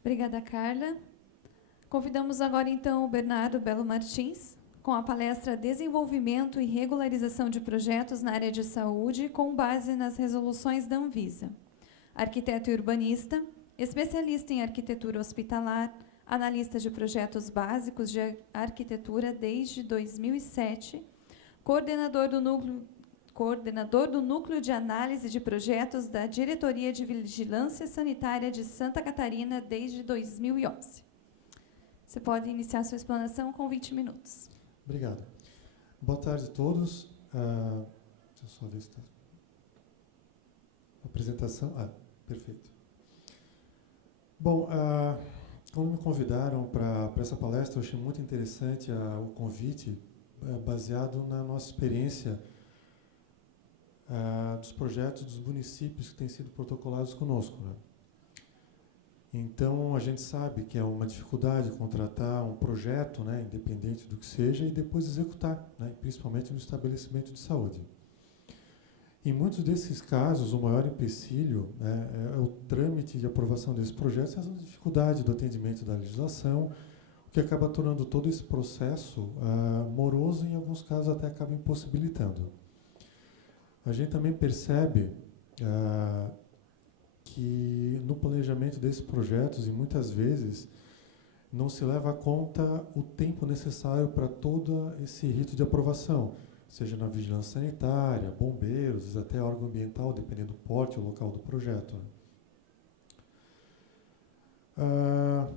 Obrigada, Carla. Convidamos agora, então, o Bernardo Belo Martins, com a palestra Desenvolvimento e Regularização de Projetos na Área de Saúde, com base nas resoluções da Anvisa. Arquiteto e urbanista, especialista em arquitetura hospitalar, analista de projetos básicos de arquitetura desde 2007, coordenador do Núcleo de Análise de Projetos da Diretoria de Vigilância Sanitária de Santa Catarina desde 2011. Você pode iniciar sua explanação com 20 minutos. Obrigado. Boa tarde a todos. Deixa eu só ver se está... Apresentação? Perfeito. Bom, quando me convidaram para essa palestra, eu achei muito interessante o convite, baseado na nossa experiência dos projetos dos municípios que têm sido protocolados conosco, né? Então, a gente sabe que é uma dificuldade contratar um projeto, né, independente do que seja, e depois executar, né, principalmente no estabelecimento de saúde. Em muitos desses casos, o maior empecilho, né, é o trâmite de aprovação desses projetos, essa dificuldade do atendimento da legislação, o que acaba tornando todo esse processo moroso e, em alguns casos, até acaba impossibilitando. A gente também percebe que no planejamento desses projetos, e muitas vezes, não se leva a conta o tempo necessário para todo esse rito de aprovação, seja na vigilância sanitária, bombeiros, até órgão ambiental, dependendo do porte ou local do projeto.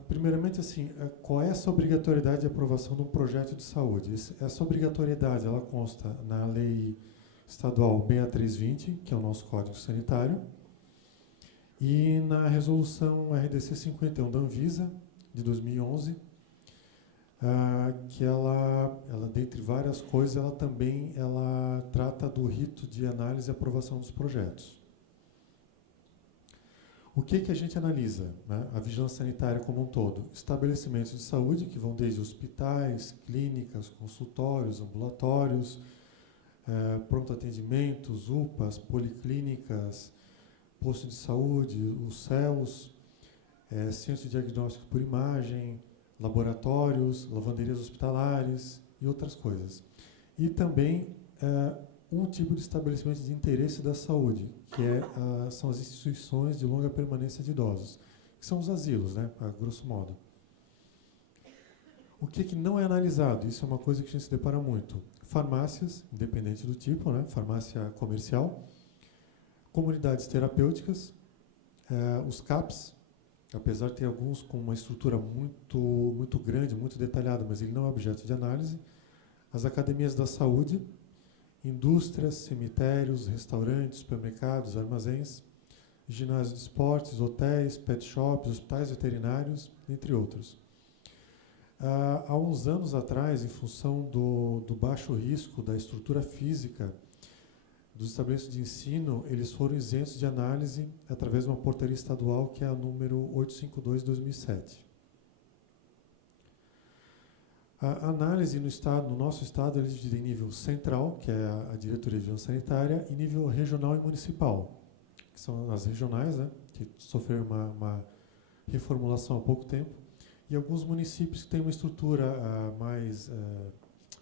Primeiramente, assim, qual é essa obrigatoriedade de aprovação de um projeto de saúde? Essa obrigatoriedade, ela consta na Lei Estadual 6320, que é o nosso Código Sanitário, e na Resolução RDC 51 da Anvisa, de 2011, que ela, dentre várias coisas, ela também trata do rito de análise e aprovação dos projetos. O que a gente analisa, né? A vigilância sanitária como um todo. Estabelecimentos de saúde, que vão desde hospitais, clínicas, consultórios, ambulatórios, pronto-atendimentos, UPAs, policlínicas, postos de saúde, os CELS, centros de diagnóstico por imagem, laboratórios, lavanderias hospitalares e outras coisas. E também um tipo de estabelecimento de interesse da saúde, que são as instituições de longa permanência de idosos, que são os asilos, né, a grosso modo. O que não é analisado? Isso é uma coisa que a gente se depara muito. Farmácias, independente do tipo, né, farmácia comercial, comunidades terapêuticas, os CAPs, apesar de ter alguns com uma estrutura muito grande, muito detalhada, mas ele não é objeto de análise, as academias da saúde, indústrias, cemitérios, restaurantes, supermercados, armazéns, ginásios de esportes, hotéis, pet shops, hospitais veterinários, entre outros. Há uns anos atrás, em função do baixo risco da estrutura física dos estabelecimentos de ensino, eles foram isentos de análise através de uma portaria estadual, que é a número 852/2007. A análise no nosso estado, ele é dividida em nível central, que é a Diretoria de Vigilância Sanitária, e nível regional e municipal, que são as regionais, né, que sofreram uma reformulação há pouco tempo, e alguns municípios que têm uma estrutura mais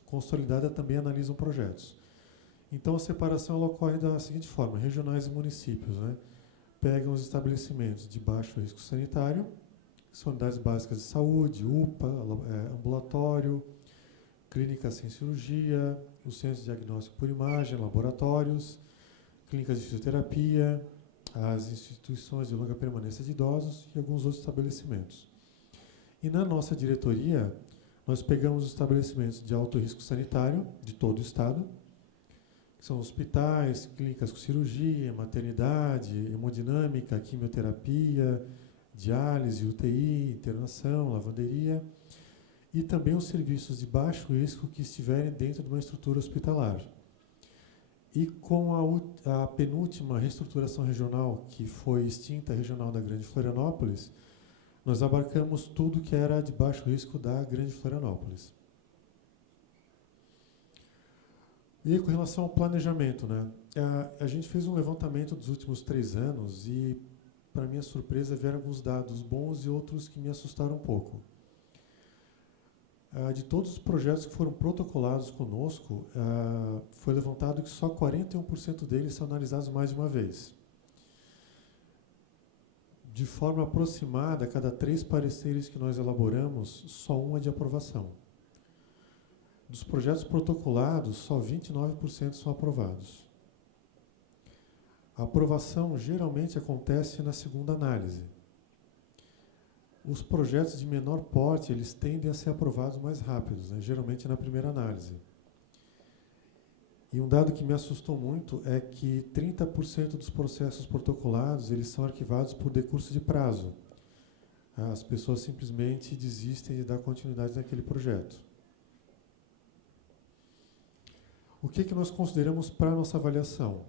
consolidada também analisam projetos. Então, a separação ela ocorre da seguinte forma: regionais e municípios, né, pegam os estabelecimentos de baixo risco sanitário, que são unidades básicas de saúde, UPA, ambulatório, clínicas sem cirurgia, os centros de diagnóstico por imagem, laboratórios, clínicas de fisioterapia, as instituições de longa permanência de idosos e alguns outros estabelecimentos. E na nossa diretoria, nós pegamos os estabelecimentos de alto risco sanitário de todo o estado, que são hospitais, clínicas com cirurgia, maternidade, hemodinâmica, quimioterapia, diálise, UTI, internação, lavanderia, e também os serviços de baixo risco que estiverem dentro de uma estrutura hospitalar. E com a penúltima reestruturação regional, que foi extinta, a regional da Grande Florianópolis, nós abarcamos tudo que era de baixo risco da Grande Florianópolis. E aí, com relação ao planejamento, né, a gente fez um levantamento dos últimos 3 anos e para minha surpresa, vieram alguns dados bons e outros que me assustaram um pouco. De todos os projetos que foram protocolados conosco, foi levantado que só 41% deles são analisados mais de uma vez. De forma aproximada, a cada 3 pareceres que nós elaboramos, só um é de aprovação. Dos projetos protocolados, só 29% são aprovados. A aprovação geralmente acontece na segunda análise. Os projetos de menor porte, eles tendem a ser aprovados mais rápidos, né? Geralmente na primeira análise. E um dado que me assustou muito é que 30% dos processos protocolados, eles são arquivados por decurso de prazo. As pessoas simplesmente desistem de dar continuidade naquele projeto. O que nós consideramos para a nossa avaliação?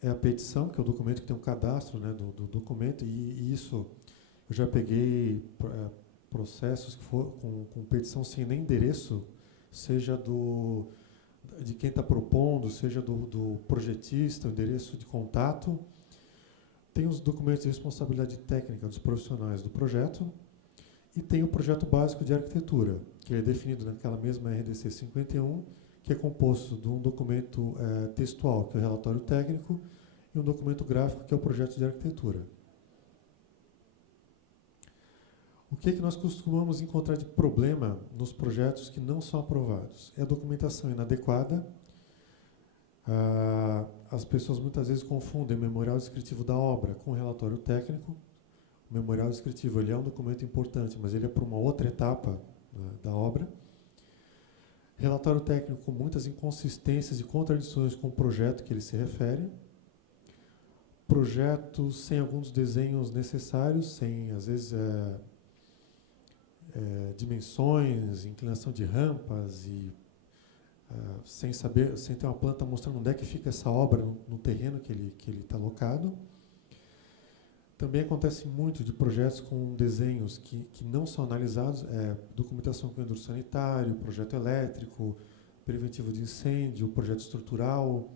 É a petição, que é o documento que tem um cadastro, né, do documento, e isso eu já peguei processos que for com petição sem nem endereço, seja de quem está propondo, seja do projetista, o endereço de contato. Tem os documentos de responsabilidade técnica dos profissionais do projeto e tem o projeto básico de arquitetura, que é definido naquela mesma RDC 51, que é composto de um documento textual, que é o relatório técnico, e um documento gráfico, que é o projeto de arquitetura. O que nós costumamos encontrar de problema nos projetos que não são aprovados? É a documentação inadequada. As pessoas muitas vezes confundem o memorial descritivo da obra com o relatório técnico. O memorial descritivo ele é um documento importante, mas ele é para uma outra etapa da obra. Relatório técnico com muitas inconsistências e contradições com o projeto que ele se refere. Projetos sem alguns desenhos necessários, sem, às vezes, dimensões, inclinação de rampas, e sem ter uma planta mostrando onde é que fica essa obra no terreno que ele está alocado. Também acontece muito de projetos com desenhos que não são analisados, documentação com enduro sanitário, projeto elétrico, preventivo de incêndio, projeto estrutural,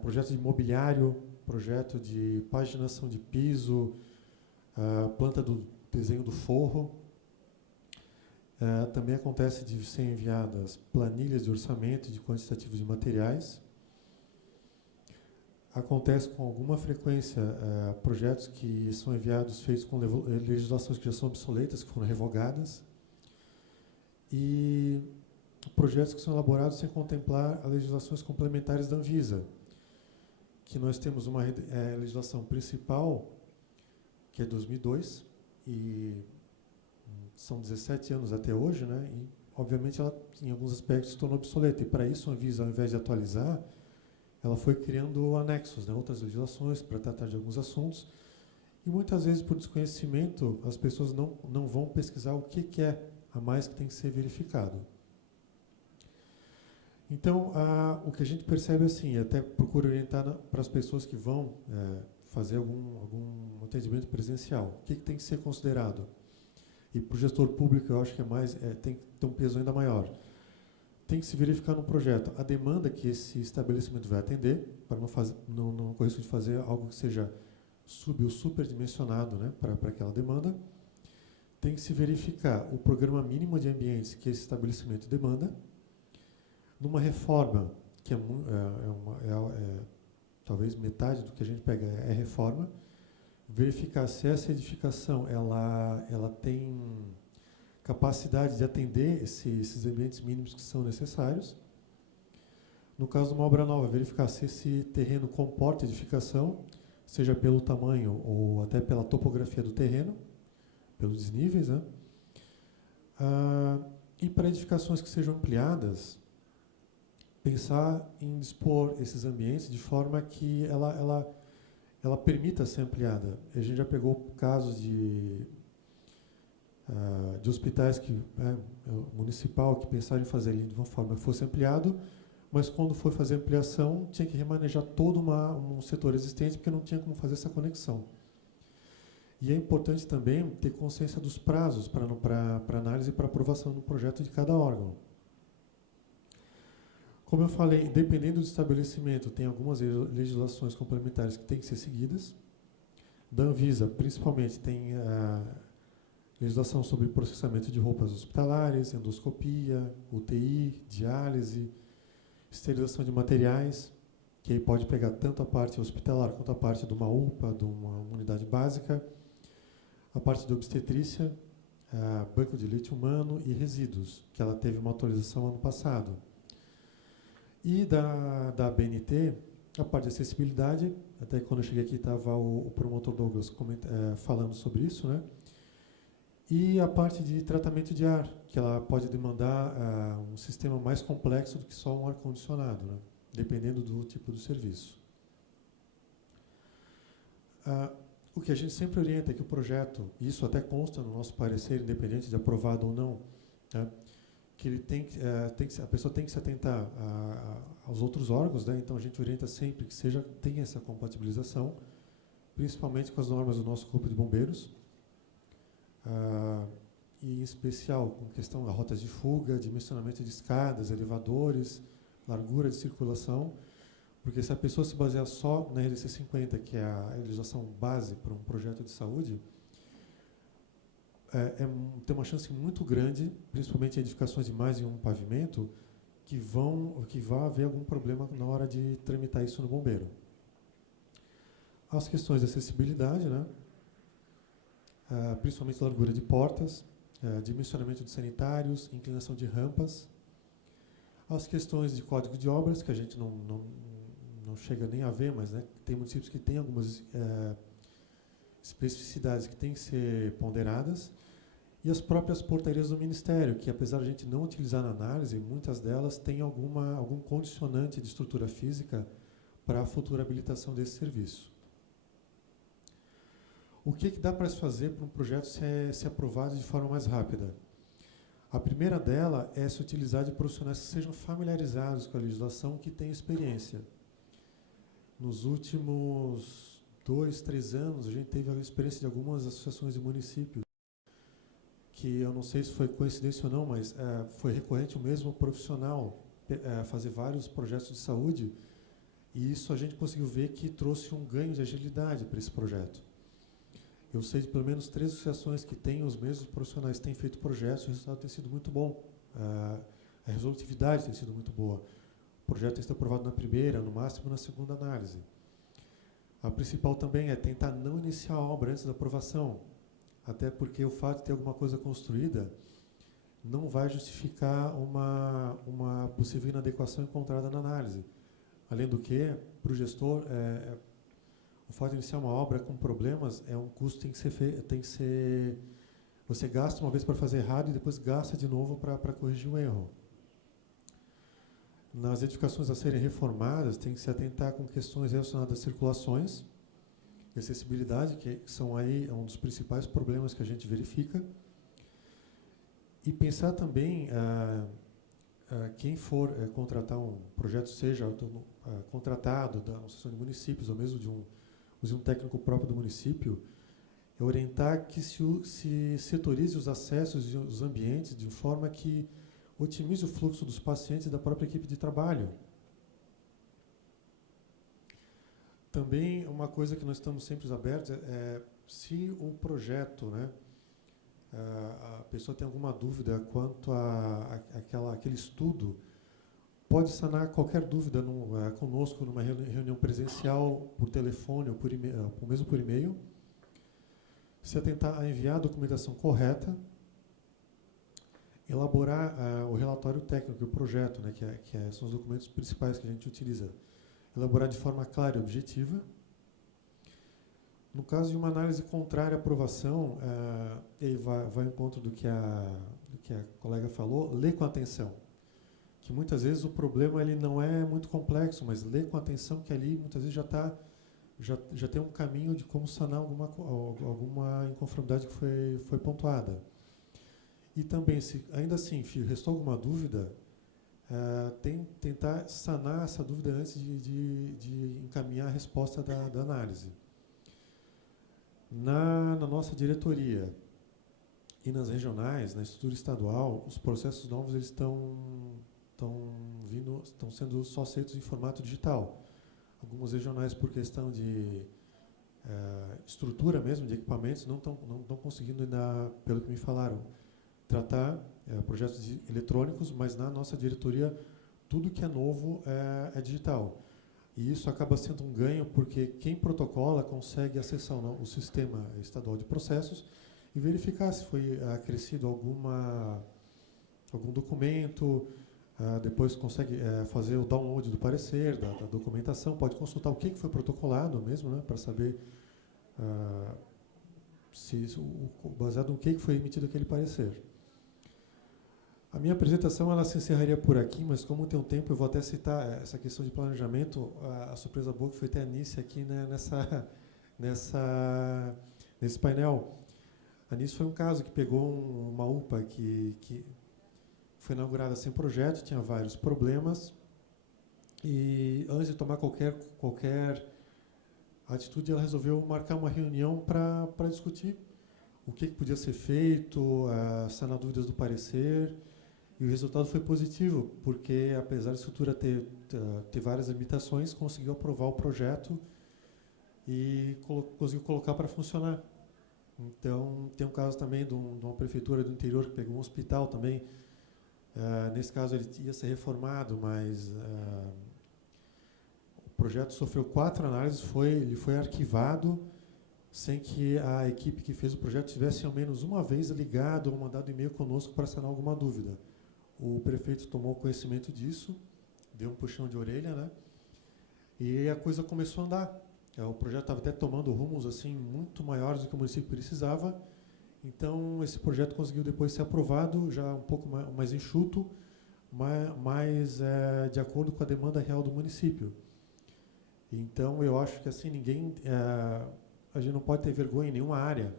projeto de mobiliário, projeto de paginação de piso, planta do desenho do forro. Também acontece de ser enviadas planilhas de orçamento e de quantitativos de materiais. Acontece com alguma frequência projetos que são enviados feitos com legislações que já são obsoletas, que foram revogadas, e projetos que são elaborados sem contemplar as legislações complementares da Anvisa, que nós temos uma legislação principal, que é 2002, e são 17 anos até hoje, né? E, obviamente, ela, em alguns aspectos, se tornou obsoleta. E, para isso, a Anvisa, ao invés de atualizar, ela foi criando anexos, né? Outras legislações, para tratar de alguns assuntos. E, muitas vezes, por desconhecimento, as pessoas não vão pesquisar o que é a mais que tem que ser verificado. Então, o que a gente percebe assim, até procura orientar para as pessoas que vão fazer algum atendimento presencial, o que tem que ser considerado? E para o gestor público, eu acho que tem que ter um peso ainda maior. Tem que se verificar no projeto a demanda que esse estabelecimento vai atender, para não correr risco de fazer algo que seja ou superdimensionado, né, para aquela demanda. Tem que se verificar o programa mínimo de ambientes que esse estabelecimento demanda. Numa reforma, que talvez metade do que a gente pega é reforma, verificar se essa edificação ela tem capacidade de atender esses ambientes mínimos que são necessários. No caso de uma obra nova, verificar se esse terreno comporta edificação, seja pelo tamanho ou até pela topografia do terreno, pelos desníveis, né? E para edificações que sejam ampliadas, pensar em dispor esses ambientes de forma que ela permita ser ampliada. A gente já pegou casos de hospitais municipal que pensaram em fazer ali de uma forma que fosse ampliado, mas quando foi fazer ampliação tinha que remanejar todo um setor existente porque não tinha como fazer essa conexão. E é importante também ter consciência dos prazos para análise e para aprovação do projeto de cada órgão. Como eu falei, dependendo do estabelecimento, tem algumas legislações complementares que têm que ser seguidas. Da Anvisa, principalmente, tem legislação sobre processamento de roupas hospitalares, endoscopia, UTI, diálise, esterilização de materiais, que aí pode pegar tanto a parte hospitalar quanto a parte de uma UPA, de uma unidade básica, a parte de obstetrícia, banco de leite humano e resíduos, que ela teve uma atualização ano passado. E da BNT, a parte de acessibilidade, até quando eu cheguei aqui estava o promotor Douglas falando sobre isso, né? E a parte de tratamento de ar, que ela pode demandar um sistema mais complexo do que só um ar-condicionado, né? Dependendo do tipo do serviço. O que a gente sempre orienta é que o projeto, e isso até consta no nosso parecer, independente de aprovado ou não, né? Que ele a pessoa tem que se atentar aos outros órgãos, né? Então a gente orienta sempre que tenha essa compatibilização, principalmente com as normas do nosso Corpo de Bombeiros, e em especial com questão das rotas de fuga, dimensionamento de escadas, elevadores, largura de circulação, porque se a pessoa se basear só na RDC 50, que é a legislação base para um projeto de saúde, tem uma chance muito grande, principalmente em edificações de mais de um pavimento, que vai haver algum problema na hora de tramitar isso no bombeiro. As questões de acessibilidade, né? Principalmente largura de portas, dimensionamento de sanitários, inclinação de rampas. As questões de código de obras, que a gente não chega nem a ver, mas, né, tem municípios que têm algumas especificidades que têm que ser ponderadas. E as próprias portarias do Ministério, que apesar de a gente não utilizar na análise, muitas delas têm algum condicionante de estrutura física para a futura habilitação desse serviço. O que dá para se fazer para um projeto ser aprovado de forma mais rápida? A primeira dela é se utilizar de profissionais que sejam familiarizados com a legislação, que tenham experiência. Nos últimos 2, 3 anos, a gente teve a experiência de algumas associações de municípios, que eu não sei se foi coincidência ou não, mas foi recorrente o mesmo profissional fazer vários projetos de saúde, e isso a gente conseguiu ver que trouxe um ganho de agilidade para esse projeto. Eu sei de pelo menos 3 associações que têm os mesmos profissionais, têm feito projetos, o resultado tem sido muito bom. A resolutividade tem sido muito boa. O projeto tem sido aprovado na primeira, no máximo na segunda análise. A principal também é tentar não iniciar a obra antes da aprovação, até porque o fato de ter alguma coisa construída não vai justificar uma possível inadequação encontrada na análise. Além do que, para o gestor, o fato de iniciar uma obra com problemas é um custo que tem que ser você gasta uma vez para fazer errado e depois gasta de novo para corrigir o erro. Nas edificações a serem reformadas, tem que se atentar com questões relacionadas às circulações, acessibilidade, que são aí um dos principais problemas que a gente verifica, e pensar também quem for contratar um projeto, seja contratado da Associação de Municípios ou mesmo de um técnico próprio do município, é orientar que se setorize os acessos e os ambientes de forma que otimize o fluxo dos pacientes e da própria equipe de trabalho. Também, uma coisa que nós estamos sempre abertos se o projeto, né, a pessoa tem alguma dúvida quanto àquele estudo, pode sanar qualquer dúvida conosco numa reunião presencial, por telefone ou mesmo por e-mail, se atentar a enviar a documentação correta, elaborar o relatório técnico do projeto, né, são os documentos principais que a gente utiliza, elaborar de forma clara e objetiva. No caso de uma análise contrária à aprovação, ele vai ao encontro do que a colega falou, ler com atenção. Que muitas vezes o problema ele não é muito complexo, mas ler com atenção que ali muitas vezes já tem um caminho de como sanar alguma inconformidade que foi pontuada. E também, se ainda assim restou alguma dúvida, tentar sanar essa dúvida antes de encaminhar a resposta da análise. Na nossa diretoria e nas regionais, na estrutura estadual, os processos novos eles estão sendo só aceitos em formato digital. Algumas regionais por questão de estrutura mesmo de equipamentos, não estão conseguindo ainda, pelo que me falaram, tratar projetos eletrônicos, mas na nossa diretoria tudo que é novo é digital. E isso acaba sendo um ganho, porque quem protocola consegue acessar o sistema estadual de processos e verificar se foi acrescido algum documento, depois consegue fazer o download do parecer, da documentação, pode consultar o que foi protocolado mesmo, né, para saber baseado no que foi emitido aquele parecer. A minha apresentação ela se encerraria por aqui, mas como tem um tempo, eu vou até citar essa questão de planejamento. A surpresa boa que foi ter a Nícia aqui, né, nesse painel. A Nícia foi um caso que pegou uma UPA que foi inaugurada sem projeto, tinha vários problemas, e antes de tomar qualquer atitude, ela resolveu marcar uma reunião para discutir o que podia ser feito, sanar dúvidas do parecer. E o resultado foi positivo, porque, apesar da estrutura ter várias limitações, conseguiu aprovar o projeto e conseguiu colocar para funcionar. Então, tem um caso também de uma prefeitura do interior que pegou um hospital também. Nesse caso, ele ia ser reformado, mas o projeto sofreu 4 análises, ele foi arquivado sem que a equipe que fez o projeto tivesse ao menos uma vez ligado ou mandado e-mail conosco para sanar alguma dúvida. O prefeito tomou conhecimento disso, deu um puxão de orelha, né? E a coisa começou a andar. O projeto estava até tomando rumos assim muito maiores do que o município precisava. Então, esse projeto conseguiu depois ser aprovado, já um pouco mais enxuto, mais de acordo com a demanda real do município. Então, eu acho que assim a gente não pode ter vergonha em nenhuma área.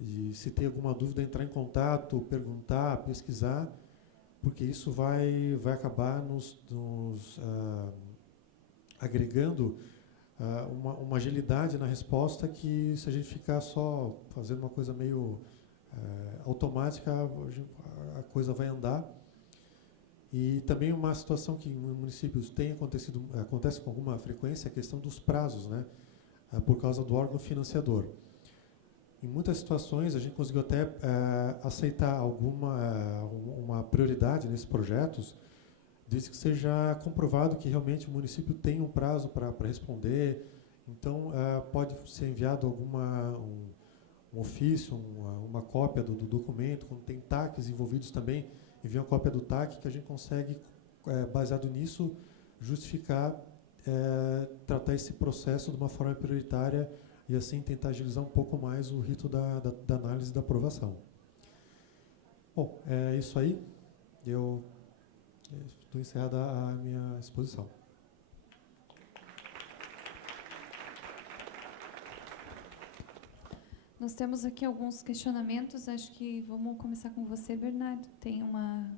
E se tem alguma dúvida, entrar em contato, perguntar, pesquisar, porque isso vai acabar nos agregando uma agilidade na resposta que, se a gente ficar só fazendo uma coisa meio automática, a coisa vai andar. E também uma situação que nos municípios acontece com alguma frequência, é a questão dos prazos, né, por causa do órgão financiador. Em muitas situações, a gente conseguiu até aceitar uma prioridade nesses projetos, desde que seja comprovado que realmente o município tem um prazo para responder. Então, pode ser enviado um ofício, uma cópia do documento, quando tem TACs envolvidos também, envia uma cópia do TAC, que a gente consegue, baseado nisso, justificar, tratar esse processo de uma forma prioritária e assim tentar agilizar um pouco mais o rito da análise e da aprovação. Bom, é isso aí. Eu estou encerrada a minha exposição. Nós temos aqui alguns questionamentos, acho que vamos começar com você, Bernardo. Tem uma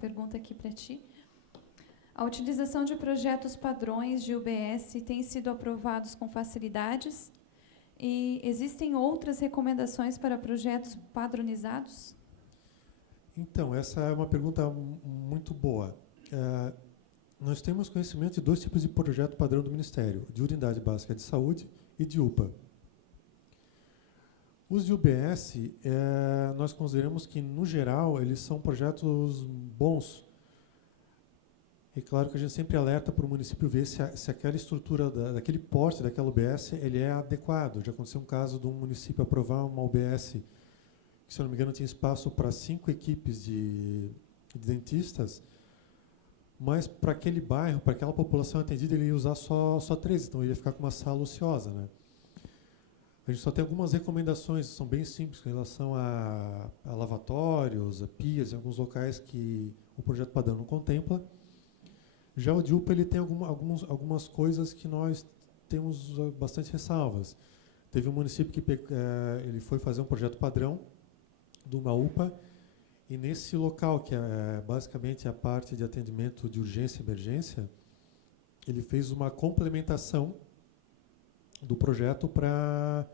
pergunta aqui para ti. A utilização de projetos padrões de UBS tem sido aprovados com facilidades? E existem outras recomendações para projetos padronizados? Então, essa é uma pergunta muito boa. Nós temos conhecimento de 2 tipos de projeto padrão do Ministério, de Unidade Básica de Saúde e de UPA. Os de UBS, nós consideramos que, no geral, eles são projetos bons. E claro que a gente sempre alerta para o município ver se aquela estrutura, daquele porte daquela UBS, ele é adequado. Já aconteceu um caso de um município aprovar uma UBS, que, se eu não me engano, tinha espaço para 5 equipes de dentistas, mas para aquele bairro, para aquela população atendida, ele ia usar só 3, então ele ia ficar com uma sala ociosa, né? A gente só tem algumas recomendações, são bem simples, em relação a lavatórios, a pias, em alguns locais que o projeto padrão não contempla. Já o DIUPA, ele tem algumas coisas que nós temos bastante ressalvas. Teve um município que ele foi fazer um projeto padrão de uma UPA, e nesse local, que é basicamente a parte de atendimento de urgência e emergência, ele fez uma complementação do projeto para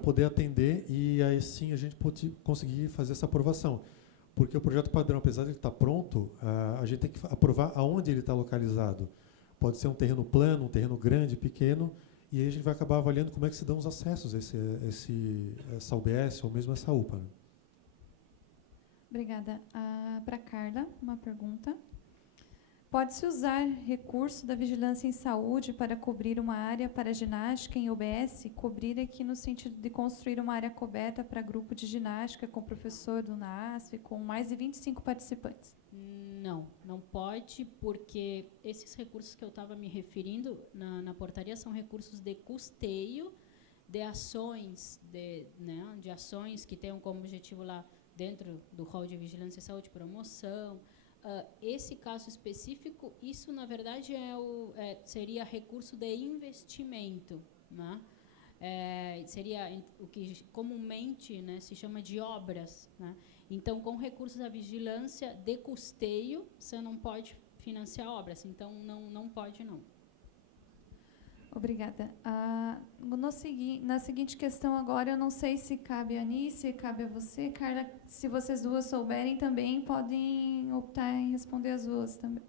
poder atender, e aí sim a gente conseguir fazer essa aprovação. Porque o projeto padrão, apesar de ele estar pronto, a gente tem que aprovar aonde ele está localizado. Pode ser um terreno plano, um terreno grande, pequeno, E aí a gente vai acabar avaliando como é que se dão os acessos a essa UBS ou mesmo essa UPA. Né? Obrigada. Para Carla, uma pergunta. Pode-se usar recurso da vigilância em saúde para cobrir uma área para ginástica em UBS? Cobrir aqui no sentido de construir uma área coberta para grupo de ginástica com professor do NASF, com mais de 25 participantes. Não, não pode, porque esses recursos que eu estava me referindo na portaria são recursos de custeio de ações, de ações que tenham como objetivo lá dentro do rol de vigilância e saúde, promoção. Esse caso específico, isso, na verdade, seria recurso de investimento, né? Seria o que comumente, né, se chama de obras, né? Então, com recursos da vigilância de custeio, você não pode financiar obras. Então, não pode, não. Obrigada. Na seguinte questão agora, eu não sei se cabe a Anice, cabe a você. Carla, se vocês duas souberem também, podem optar em responder as duas também.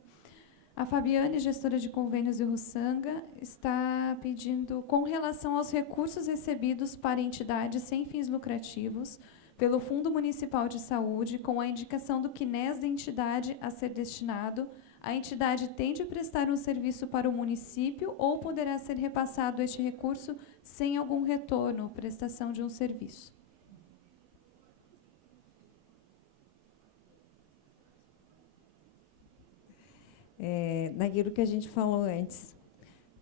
A Fabiane, gestora de convênios de Russanga, está pedindo, com relação aos recursos recebidos para entidades sem fins lucrativos, pelo Fundo Municipal de Saúde, com a indicação do CNES da entidade a ser destinado, a entidade tem de prestar um serviço para o município ou poderá ser repassado este recurso sem algum retorno, prestação de um serviço? Naquilo que a gente falou antes,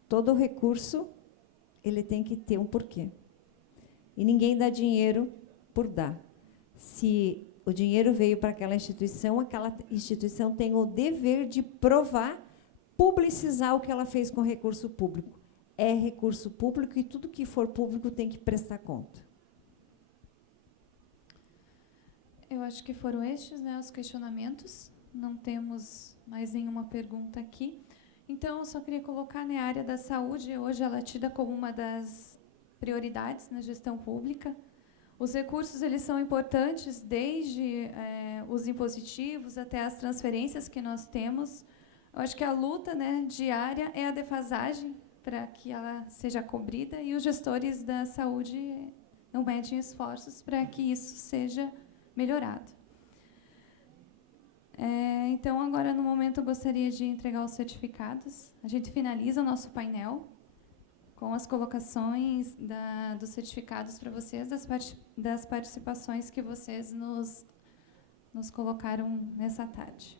todo recurso ele tem que ter um porquê. E ninguém dá dinheiro por dar. Se o dinheiro veio para aquela instituição tem o dever de provar, publicizar o que ela fez com recurso público. É recurso público e tudo que for público tem que prestar conta. Eu acho que foram estes, né, os questionamentos. Não temos mais nenhuma pergunta aqui. Então, eu só queria colocar, né, a área da saúde, hoje ela é tida como uma das prioridades na gestão pública. Os recursos, eles são importantes, desde os impositivos até as transferências que nós temos. Eu acho que a luta, né, diária é a defasagem para que ela seja cobrida, e os gestores da saúde não medem esforços para que isso seja melhorado. Então, agora, no momento, eu gostaria de entregar os certificados. A gente finaliza o nosso painel com as colocações dos certificados para vocês, das participações que vocês nos colocaram nessa tarde.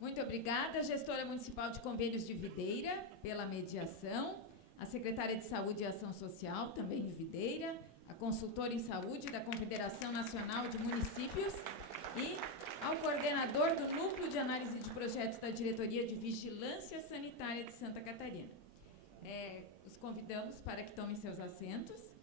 Muito obrigada, gestora municipal de convênios de Videira, pela mediação, a secretária de Saúde e Ação Social, também de Videira, a consultora em saúde da Confederação Nacional de Municípios e ao coordenador do Núcleo de Análise de Projetos da Diretoria de Vigilância Sanitária de Santa Catarina. Os convidamos para que tomem seus assentos.